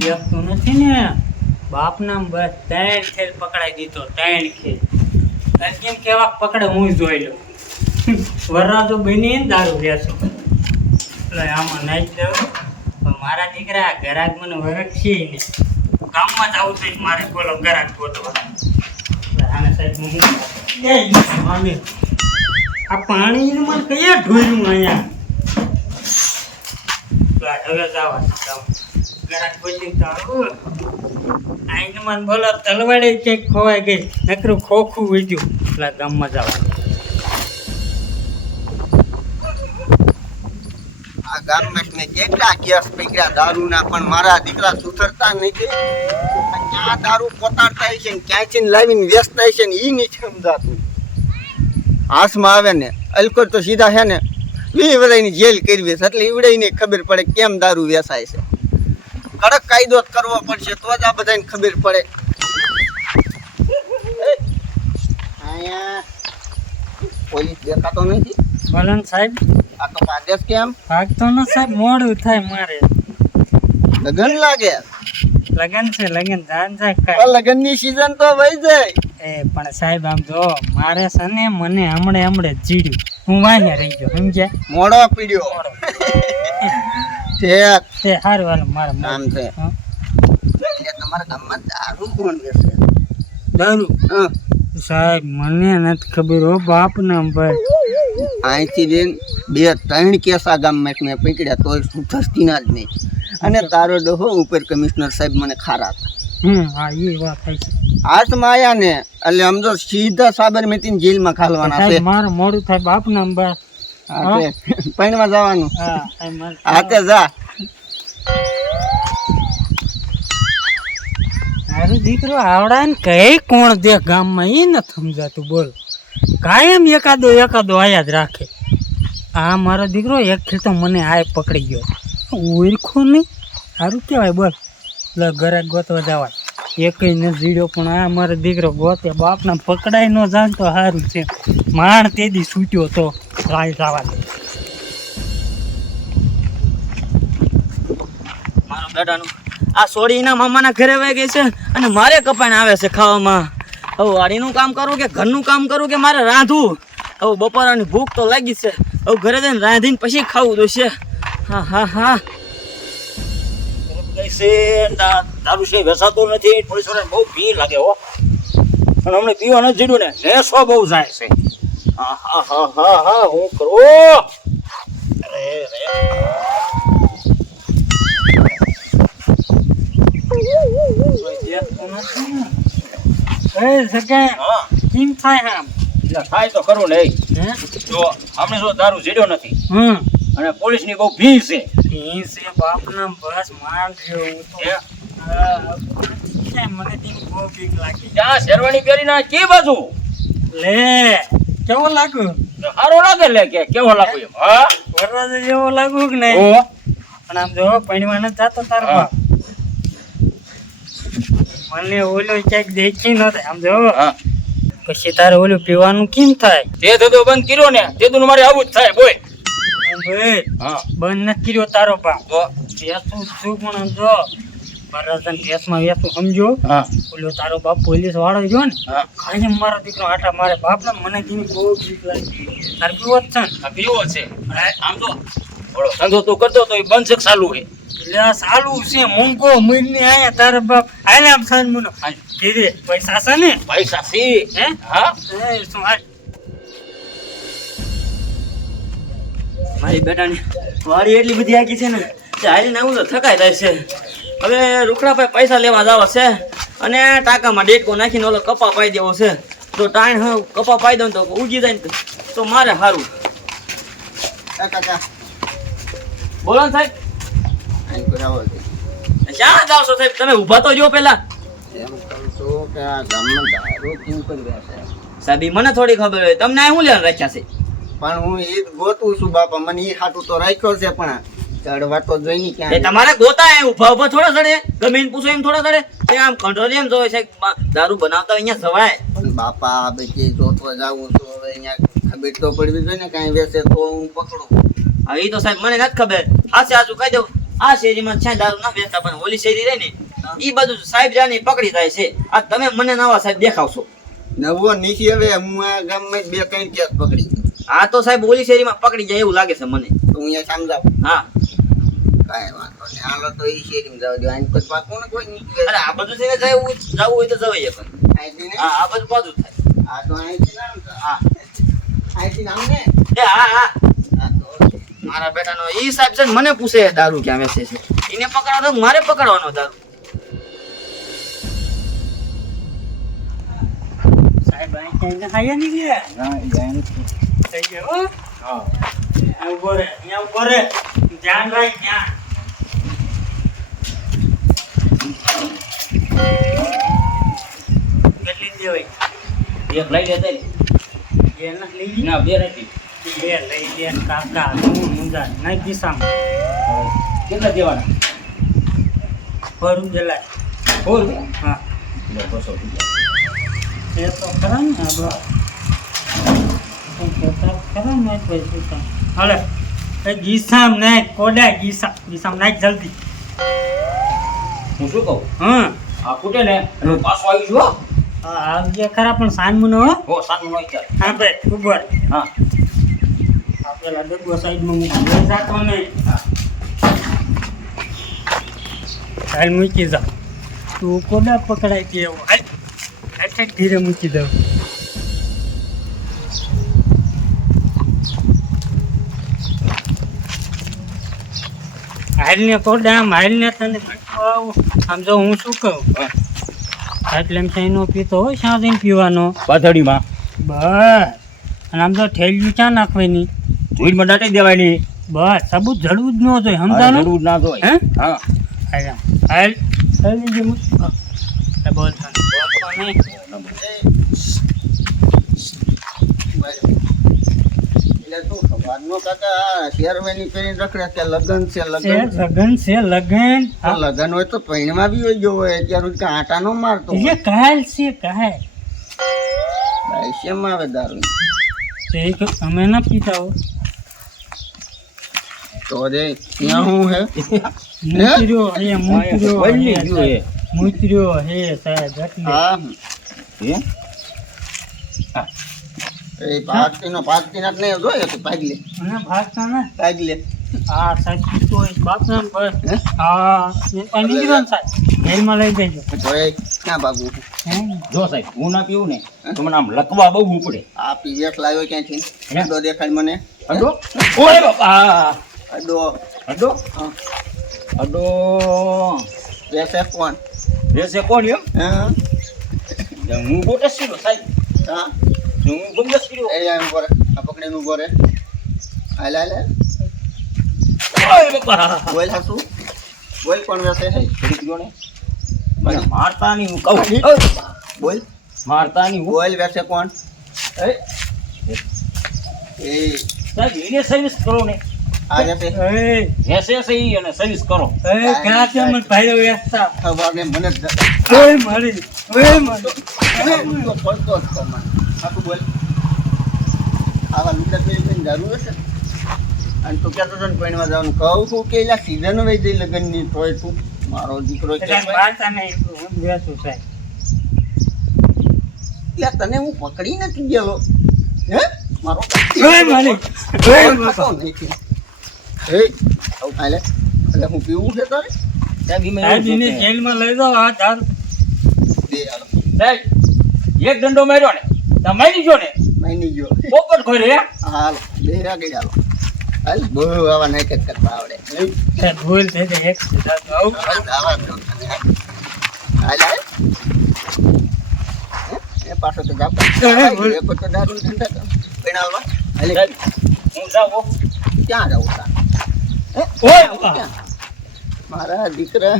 દેખતું નથી ને બાપના બસ 3 ખેલ પકડાઈ દીધો 3 ખેલ કેમ કેવા પકડે હું જોઈ લઉં વરરાજો બની દારૂ લેશો એટલે આમાં નાઈ દેવ પણ મારા દીકરા ઘરાક મને વરખી ને ગામમાં જ આવું થઈ મારે બોલો ઘરાક ગોતવા આને સાહેબ હું આ પાણી મને કયા ઢોર્યું અહીંયા હવે જવા ઘરાક ગોતી તો આઈને મને બોલો તલવાડે ક્યાંક ખોવાઈ ગઈ નકરું ખોખું વીજ્યું એટલે ગામમાં જવા આ ગામમાં મેં કેટલા કેસ પકડ્યા દારૂના પણ મારા દીકરા સુધરતા નથી ક્યાં દારૂ પોતાડતા છે ને ક્યાંથી લાવીને વેચતા છે ને એ નહીં સમજાતું હાથમાં આવે ને અલકોર તો સીધા છે ને 20 વર્ષની જેલ કરવી છે એટલે ઈવડે ખબર પડે કેમ દારૂ વેચાય છે કડક કાયદો કરવો પડશે તો જ આ બધાને ખબર પડે અહીંયા પોલીસ દેખાતો નથી બોલો ને સાહેબ આ તો આદેશ કેમ ભાગતો ન સાહેબ મોડું થાય મારે લગન લાગે લગન છે લગન જાન જાય આ લગનની સીઝન તો વહી જાય એ પણ સાહેબ આમ જો મારે છે ને મને હમણે જીડ્યું હું વાંહે રહી ગયો સમજ્યા મોડો પીડ્યો તે હારું હાલ મારે નામ છે તમારા ગામમાં દારૂ કોણ વેચે દારૂ સાહેબ મને નથી ખબર હો બાપ ના ભાઈ અહીંથી બેન 2-3 કેસ આ ગામમાં મેં પકડ્યા તોય સુધરતી ના જ નહીં અને તારો ડોહો ઉપર કમિશનર સાહેબ મને ખારા હતા હા એ વાત થાય છે હાથમાં આયા ને એટલે સમજો સીધા સાબરમતી જેલમાં ખાલવાના છે મારું મોડું થાય બાપ ના બસ પૈણમાં જવાનું હાથે જા મારો દીકરો આવડા ને કઈ કોણ દે ગામમાં એ નથી સમજાતું બોલ કાયમ એકાદો આયા જ રાખે આ મારો દીકરો એક ખેલ તો મને આ પકડી ગયો ઓળખું નહીં સારું કહેવાય બોલ ઘરે ગોતવા જવાય એક ન જીડ્યો પણ આ મારો દીકરો ગોતે બાપના પકડાય ન જાણ તો સારું છે માણ તેદી છૂટ્યો તો રાય જવા દે મારો બેટાનું આ સોડીના મામાના ઘરે વહી ગઈ છે અને મારે કપાઈને આવે છે ખાવામાં હવે વાડીનું કામ કરું કે ઘરનું કામ કરું કે મારે રાંધવું હવે બપોરાની ભૂખ તો લાગી છે હવે ઘરે જઈને રાંધીને પછી ખાવું જોઈશે હા હા હા દારૂ છે વેચાતો નથી પોલીસ બહુ ભીડ લાગે હો અને હમણાં પીવા નથી જીડ્યું ને નેસો બહુ જાય છે હા હા હા હા હા હું કરું કેમ થાય આમ થાય તો ખરું નહીં જો અમને જો દારૂ જીડ્યો નથી અને પોલીસ ની બહુ ભીડ છે બાપના બસ માર જેવું મને બહુ બીક લાગી ત્યાં શેરવાણી પહેરીને કે બાજુ લે કેવો લાગુ સારો લાગે લે કે કેવો લાગુ એમ હા વરરાજ જેવો લાગુ કે નહીં પણ આમ જો પાણીમાં નથી જતો તારો બાપ મને ઓલો ક્યાંક દેખી ન થાય આમ જો પછી તારે ઓલું પીવાનું કેમ થાય તે ધંધો બંધ કર્યો ને તે તું મારે આવું જ થાય બોય બંધ નથી કર્યો તારો બાપ વેચું છું પણ આમ જો વરરાજન કેસમાં વેચું સમજો ઓલો તારો બાપ પોલીસ વાળો જો ને કાયમ મારો દીકરો આટા મારે બાપ ને મને તેની બહુ બીક લાગી તાર પીવો જ છે ને પીવો છે આમ જો ઓલો ધંધો તું કરતો તો એ બંધ છે ચાલુ છે એટલે ચાલુ છે મોંઘો મહિને આયા તારા બાપ આલે આમ સાન મુનો કીધે પૈસા છે ને પૈસા છે હે હા એ શું આ મારી બેટાની વારી એટલી બધી આખી છે ને કે હાલીને આવું તો થકાઈ જાય છે હવે રૂખડા ભાઈ પૈસા લેવા જવા છે અને ટાંકામાં ડેટકો નાખીને ઓલો કપા પાઈ દેવો છે તો ટાઈમ કપા પાઈ દઉં તો ઉગી જાય ને તો મારે સારું બોલો ને સાહેબ ક્યાં જાવ છો સાહેબ તમે ઊભા તો જો પેલા સાહેબ મને થોડી ખબર હોય તમને આ શું લેવા રાખ્યા છે પણ હું એ ગોતું છું બાપા મને એ હાટું તો રાખ્યો છે પણ ચડવા તો જોઈ ની ક્યાં તમારે ગોતા એ ઊભા ઊભા થોડા ચડે ગમે એને પૂછો એમ થોડા ચડે તે આમ કંટ્રોલ એમ જોવે છે દારૂ બનાવતા અહીંયા સવાય પણ બાપા બચે જોતવા જાવું છું હવે અહીંયા ખબર તો પડવી જોઈએ ને કાંઈ વેચે તો હું પકડું હા એ તો સાહેબ મને નથી ખબર હાસે આજુ કહી દઉં આ શેરીમાં છે દારૂ ના વેચતા, પણ ઓલી શેરી રહી ને ઈ બધું સાહેબ જાની પકડી જાય છે. આ તમે મને નવા સાહેબ દેખાવશો. નવો નીચે હવે હું આ ગામમાં જ 2-3 કેસ પકડી ગયો. આ તો સાહેબ ઓલી શેરીમાં પકડી જાય એવું લાગે છે મને. તો હું અહીંયા સમજાવું. હા, કાંઈ વાંધો નહીં. હાલો તો ઈ શેરીમાં જવા દો. આને કોઈ પાકું ને કોઈ નીકળે. અરે આ બધું છે જવું હોય તો જવાય પણ. અહીંથી ને? હા, આ બધું પાછું થાય. આ તો અહીંથી ના આમ તો. હા, અહીંથી ને આમ ને? એ હા હા, આ તો મારા બેટાનો ઈ સાહેબ છે ને મને પૂછે દારૂ ક્યાં વેચે છે. એને પકડવાનો તો મારે પકડવાનો દારૂ. સાહેબ અહીં ક્યાંય ખાયા નહીં ગયા થઈ ગયો હો? આ ઉભો રે, અહીંયા ઉભો રે. ધ્યાન રાખ, ધ્યાન. કેટલી દેવાય? એક લઈ લેતા ને. બે ના લઈ લે. ના, બે નથી. બે લઈ લે કાકા, તું મુંજા નહીં કિસ્સામાં કેટલા દેવાના? ફરું જલાય. ફોર. હા, એ તો ખરા ને આપણો ખરા ને પૈસા હાલે એ ગીસામ નાખ કોડા ગીસામ નાખ જલ્દી. હું શું કહું? હા આ ફૂટે ને એટલે હું પાછો આવી છું હો. હા આવજે ખરા પણ સાનમુનો હો. હો, સાનું નો વિચાર. હા ભાઈ ઉભર હા, આ પેલા ડબ્બો સાઈડમાં મૂકી જાતો નહીં. હાલ મૂકી જા તું કોડા પકડાઈ દે એવું હાલ હાલ ધીરે મૂકી દઉં. હાલ ને કોડા આમ હાલ ને તને આમ જો હું શું કહું એટલે એમ છે એનો પીતો હોય સાંજ એમ પીવાનો પાથડીમાં બસ અને આમ તો ઠેલિયું ચા નાખવાની ધૂળમાં દાટી દેવાની. બસ સબૂત જડવું જ ન જોઈએ સમજાનું. જરૂર ના જોઈએ. હે હા, હાલ હાલ હાલ જે બોલતા નહીં. એટલે તું ખબર કાકા શેરવાની કરીને રખડે કે લગન છે લગન છે. લગન છે લગન તો લગન હોય તો પૈણમાં બી હોય ગયો હોય અત્યારે કે આટા નો મારતો એ કાલ છે કાલ ભાઈ શેમાં આવે દારૂ તે કે અમે ના પીતા હો તો રે ત્યાં હું હે મૂતર્યો હે મૂતર્યો વળી હે ગયું હે. મૂતર્યો હે સાહેબ એટલે હા હે? એ પાર્ટીનો પાર્ટીના જ નહીં જોઈએ તો ભાગ લે અને ભાગતા ને ભાગ લે આ સાહેબ પીતો હોય બાપ નામ પર હે? હા એ નીકળ્યો ને સાહેબ જેલમાં લઈ જજો તો એ ક્યાં ભાગવું હે જો સાહેબ, હું ના પીવું ને તો મને આમ લકવા બહુ ઉપડે. આ પીવેશ લાવ્યો ક્યાંથી હે? અડો દેખાડ મને અડો? ઓય બાપા! અડો અડો? હા. અડો વેસે કોણ રહેશે કોણ એમ? હા હું બોટસ કર્યો સાહેબ. હા હું ગમગસ કર્યો. એ આ ઉભો રે આ પકડીને ઉભો રે હાલ હાલ હાલ. ઓય બાપા! બોલ હાસુ બોલ કોણ વેસે છે ઘડીક જો ને. મને મારતા નહીં હું કહું. ઓય! બોલ મારતા નહીં હું. બોલ વેસે કોણ એ, એ સાહેબ એને સર્વિસ કરો ને. આ જશે એ ભેંસે છે ઈ અને સર્વિસ કરો. એ ક્યાં છે મને ભાઈઓ વેચતા ખબર ને મને જ ઓય મારી ઓય મારી તો પડતો જ તો મને હાસુ બોલ આવા લુગડા પહેરીને દારૂ હશે અને તું કહેતો હતો ને પૈણવા જવાનું કહું છું કે એલા સીઝન વહી જઈ લગ્નની તોય તું મારો દીકરો છે એટલે મારતા નહીં હું વેચું સાહેબ એટલે તને હું પકડી નથી ગયેલો હે મારો ઓય મારી ઓય બાપા એ આવું ખાઈ લે એટલે હું પીવું છે તારે સાહેબ ઈ મેં સાહેબ એવું એને સોચે. જેલમાં લઈ જાઓ આ દારૂ દે હાલો સાહેબ, એક દંડો માર્યો ને તો મારી ગયો ને માની ગયો પોપટ ખોઈ રે. હાલો બે રાગડી હાલો હાલ બહુ આવા નાટક કરતા આવડે સાહેબ ભૂલ થઈ જાય એક દારૂ આવું આવા દો તને. હાલ હાલ હે? એ પાછો તો જાપ એક તો દારૂ ધંધા કર પીણાલવા હાલે સાહેબ, હું જાઉં હો. ક્યાં જાવું તાર ઓય ક્યાં? મારા દીકરા